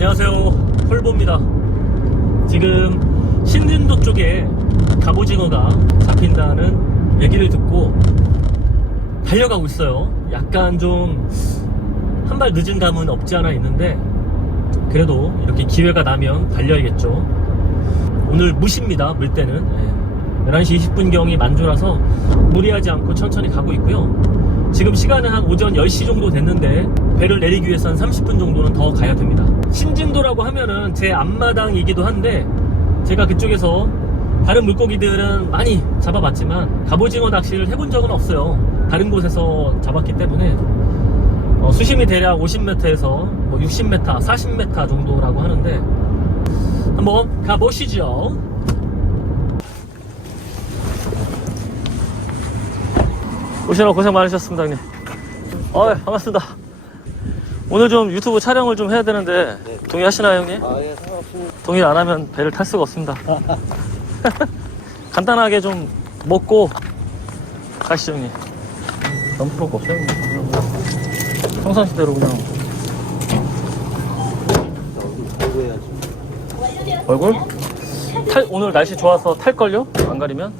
안녕하세요. 홀보입니다. 지금 신진도 쪽에 갑오징어가 잡힌다는 얘기를 듣고 달려가고 있어요. 약간 좀 한 발 늦은 감은 없지 않아 있는데 그래도 이렇게 기회가 나면 달려야겠죠. 오늘 무시입니다 물때는. 예. 11시 20분경이 만조라서 무리하지 않고 천천히 가고 있고요. 지금 시간은 한 오전 10시 정도 됐는데 배를 내리기 위해서 한 30분 정도는 더 가야 됩니다. 신진도라고 하면은 제 앞마당이기도 한데 제가 그쪽에서 다른 물고기들은 많이 잡아봤지만 갑오징어 낚시를 해본 적은 없어요. 다른 곳에서 잡았기 때문에 어, 수심이 대략 50m에서 뭐 60m, 40m 정도라고 하는데 한번 가보시죠. 오시느라 고생 많으셨습니다, 형님. 어, 반갑습니다. 오늘 좀 유튜브 촬영을 좀 해야 되는데 네. 동의하시나요, 형님? 아, 예, 상관없습니다. 동의 안 하면 배를 탈 수가 없습니다. 간단하게 좀 먹고 가시죠, 형님. 너무 필요가 없어요. 형님. 평상시대로 그냥. 얼굴? 탈, 오늘 날씨 좋아서 탈걸요? 안 가리면?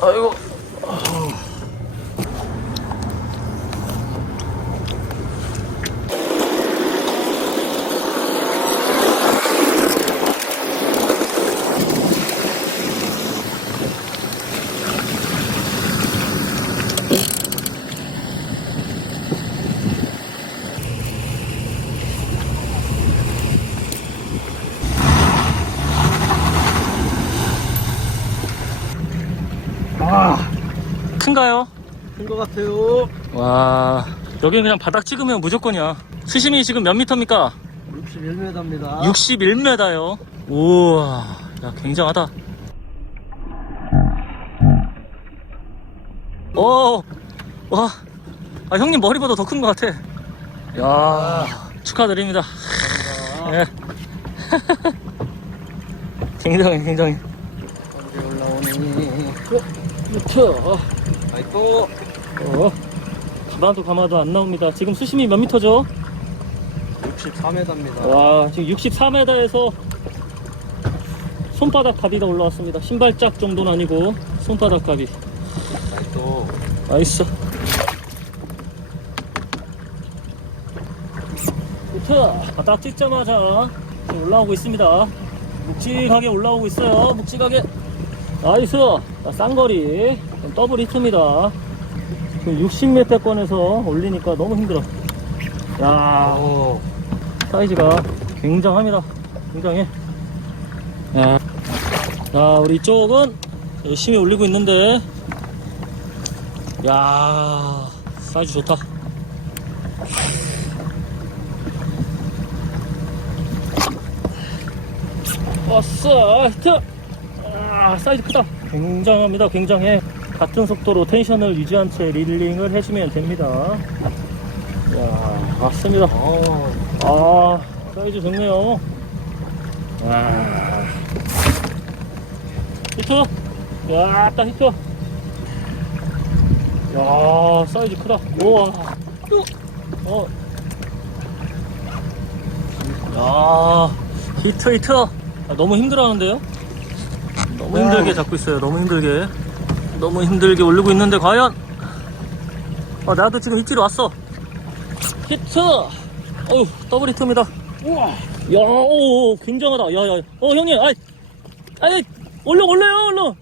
아이고. 아, 큰가요? 큰거 같아요. 와, 여기 그냥 바닥 찍으면 무조건이야. 수심이 지금 몇 미터입니까? 61m입니다. 61m요. 우와, 야, 굉장하다. 오, 와, 아, 형님 머리보다 더 큰 것 같아. 야, 축하드립니다. 예. 굉장히, 굉장히. 언제 올라오니? 그렇죠. 아이, 또. 어, 가마도 가마도 안 나옵니다. 지금 수심이 몇 미터죠? 64m입니다. 와, 지금 64m에서 손바닥 가비가 올라왔습니다. 신발짝 정도는 아니고 손바닥 가비. 아이, 또. 나이스. 히트! 바닥 찍자마자 올라오고 있습니다. 묵직하게 올라오고 있어요. 묵직하게. 나이스! 자, 쌍거리. 더블 히트입니다. 지금 60m권에서 올리니까 너무 힘들어. 야 오. 사이즈가 굉장합니다. 굉장해. 야. 자, 우리 이쪽은 열심히 올리고 있는데, 야 사이즈 좋다. 왔어, 히트! 아, 사이즈 크다. 굉장합니다, 굉장해. 같은 속도로 텐션을 유지한 채 릴링을 해주면 됩니다. 야 맞습니다. 어. 아, 사이즈 좋네요. 와. 히트! 야, 딱 히트! 야, 사이즈 크다. 우와. 어. 야, 히트, 히트! 아, 너무 힘들어 하는데요? 너무 힘들게 잡고 있어요. 너무 힘들게. 너무 힘들게 올리고 있는데, 과연? 어, 나도 지금 입질이 왔어. 히트! 어우, 더블 히트입니다. 우와. 야, 오, 오, 굉장하다. 야, 야. 어, 형님, 아이, 아이, 올려, 올려요, 얼른.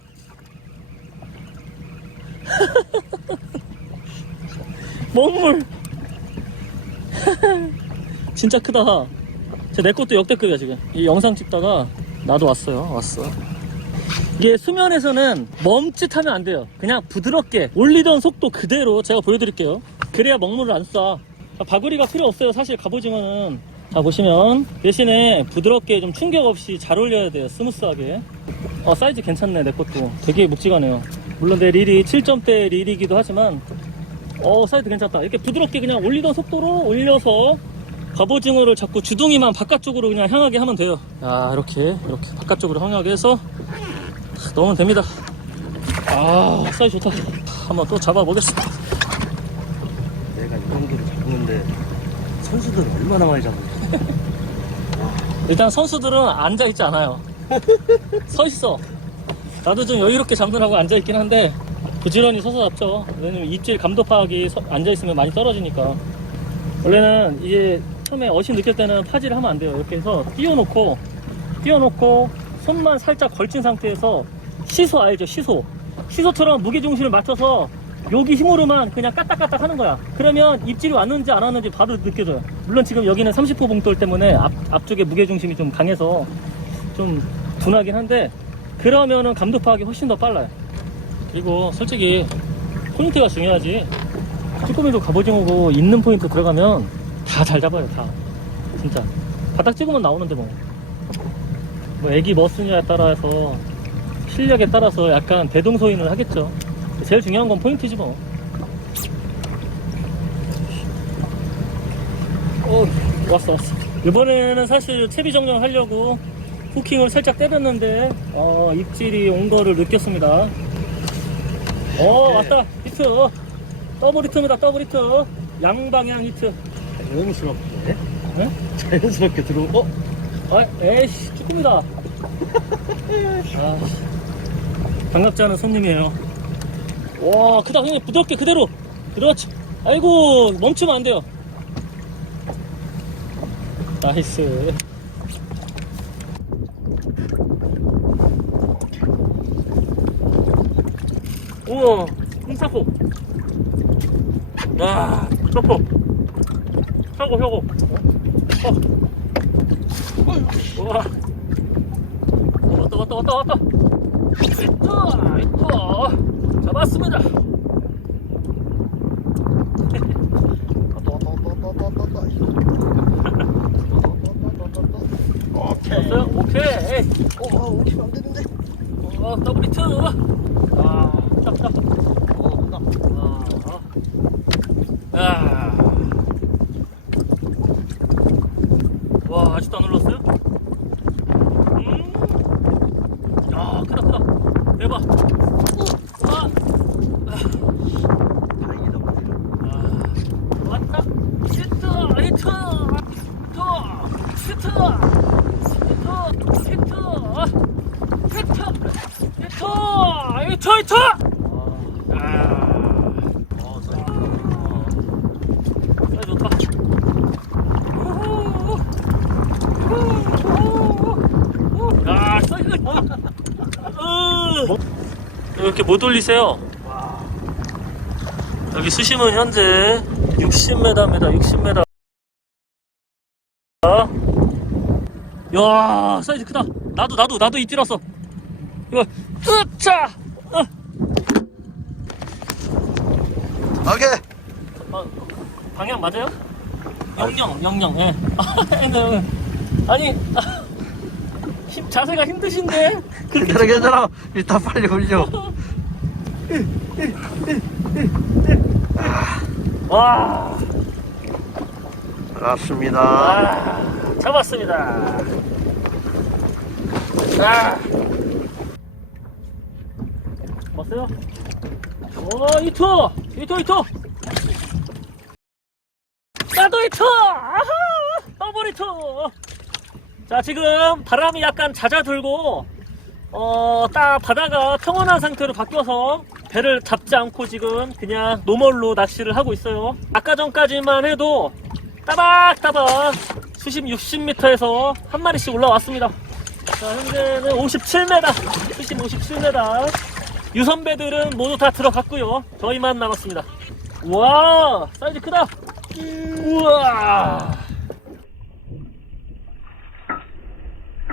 먹물. 진짜 크다. 제 내 것도 역대급이야, 지금. 이 영상 찍다가 나도 왔어요. 왔어. 이게 수면에서는 멈칫하면 안 돼요. 그냥 부드럽게 올리던 속도 그대로 제가 보여드릴게요. 그래야 먹물을 안 쏴. 아, 바구리가 필요 없어요. 사실 갑오징어는. 자, 보시면 대신에 부드럽게 좀 충격 없이 잘 올려야 돼요. 스무스하게. 어, 사이즈 괜찮네, 내 것도. 되게 묵직하네요. 물론 내 릴이 7점대 릴이기도 하지만, 어, 사이즈 괜찮다. 이렇게 부드럽게 그냥 올리던 속도로 올려서 갑오징어를 자꾸 주둥이만 바깥쪽으로 그냥 향하게 하면 돼요. 야, 이렇게, 이렇게 바깥쪽으로 향하게 해서 넣으면 됩니다. 아, 사이즈 좋다. 한번 또 잡아보겠습니다. 내가 이 정도로 잡는데 선수들 얼마나 많이 잡아요? 일단 선수들은 앉아있지 않아요. 서 있어. 나도 좀 여유롭게 잡느라고 앉아있긴 한데, 부지런히 서서 잡죠. 왜냐면 입질 감도 파악이 서- 앉아있으면 많이 떨어지니까. 원래는 이게 처음에 어신 느낄 때는 파지를 하면 안 돼요. 이렇게 해서 띄워놓고, 띄워놓고, 손만 살짝 걸친 상태에서 시소 알죠? 시소. 시소처럼 무게중심을 맞춰서 여기 힘으로만 그냥 까딱까딱 하는 거야. 그러면 입질이 왔는지 안 왔는지 바로 느껴져요. 물론 지금 여기는 30호 봉돌 때문에 앞, 앞쪽에 무게중심이 좀 강해서 좀 둔하긴 한데 그러면은 감도 파악이 훨씬 더 빨라요. 그리고 솔직히 포인트가 중요하지. 쭈꾸미도 갑오징어고 있는 포인트 들어가면 다 잘 잡아요, 다. 진짜. 바닥 찍으면 나오는데 뭐. 뭐 애기 뭐 쓰냐에 따라서 실력에 따라서 약간 대동소인을 하겠죠. 제일 중요한 건 포인트지 뭐. 어, 왔어, 왔어. 이번에는 사실 채비 정렬 하려고 후킹을 살짝 때렸는데, 어, 입질이 온 거를 느꼈습니다. 어, 왔다. 히트. 더블 히트입니다, 더블 히트. 양방향 히트. 자연스럽게 네? 자연스럽게 들어오고 어? 아, 에이씨, 쭈꾸미다. 아, 반갑지 않은 손님이에요. 와, 크다. 형님, 부드럽게 그대로. 그렇지. 아이고, 멈추면 안 돼요. 나이스. 우와, 홍사포. 야, 사포. 혀고, 혀고. 어. 우와. 왔다 왔다 왔다 왔다 있다 있다 잡았습니다. 왔어요? 오케이. 어, 오시면 안 되는데? 어 더블 히트 아 짝짝 어 뭔가 아, 아. 이렇게 못 올리세요. 여기 수심은 현재 60m입니다. 60m 야 사이즈 크다. 나도 나도 나도 입질 왔어. 이거 으차 어. 오케이. 어, 방향 맞아요? 영영 영영 예. 아니 아, 힘, 자세가 힘드신데? 괜찮아 괜찮아. 일단 빨리 올려 와 알았습니다 아, 잡았습니다. 아. 왔어요? 오, 이투! 이투, 이투! 나도 이투! 아하! 더블 이투! 자, 지금 바람이 약간 잦아들고, 어, 딱 바다가 평온한 상태로 바뀌어서 배를 잡지 않고 지금 그냥 노멀로 낚시를 하고 있어요. 아까 전까지만 해도 따박따박 수심 60m에서 한 마리씩 올라왔습니다. 자, 현재는 57m, 수심 57m. 유선배들은 모두 다 들어갔고요. 저희만 남았습니다. 와, 사이즈 크다. 우와.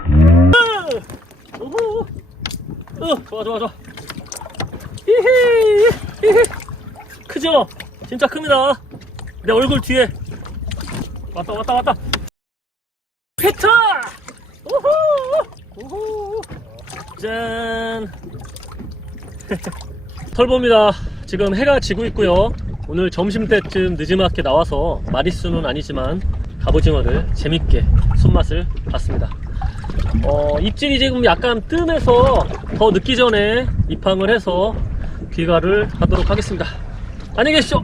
으, 우후. 으, 좋아, 좋아, 좋아. 크죠? 진짜 큽니다. 내 얼굴 뒤에. 왔다 왔다 왔다. 히트 우후! 우후! 짠! 털보입니다. 지금 해가 지고 있고요. 오늘 점심때쯤 늦지막게 나와서 마리수는 아니지만 갑오징어를 재밌게 손맛을 봤습니다. 어, 입질이 지금 약간 뜸해서 더 늦기 전에 입항을 해서 귀가를 하도록 하겠습니다. 안녕히 계십시오.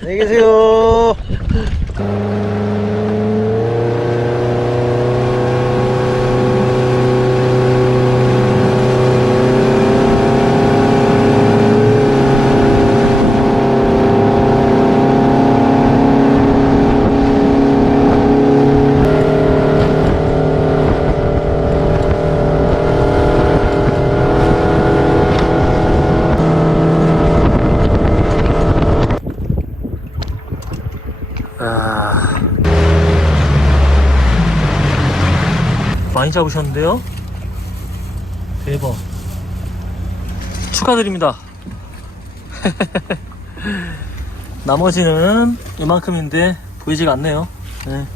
안녕히 계세요 아. 많이 잡으셨는데요? 대박. 축하드립니다. 나머지는 이만큼인데 보이지가 않네요. 네.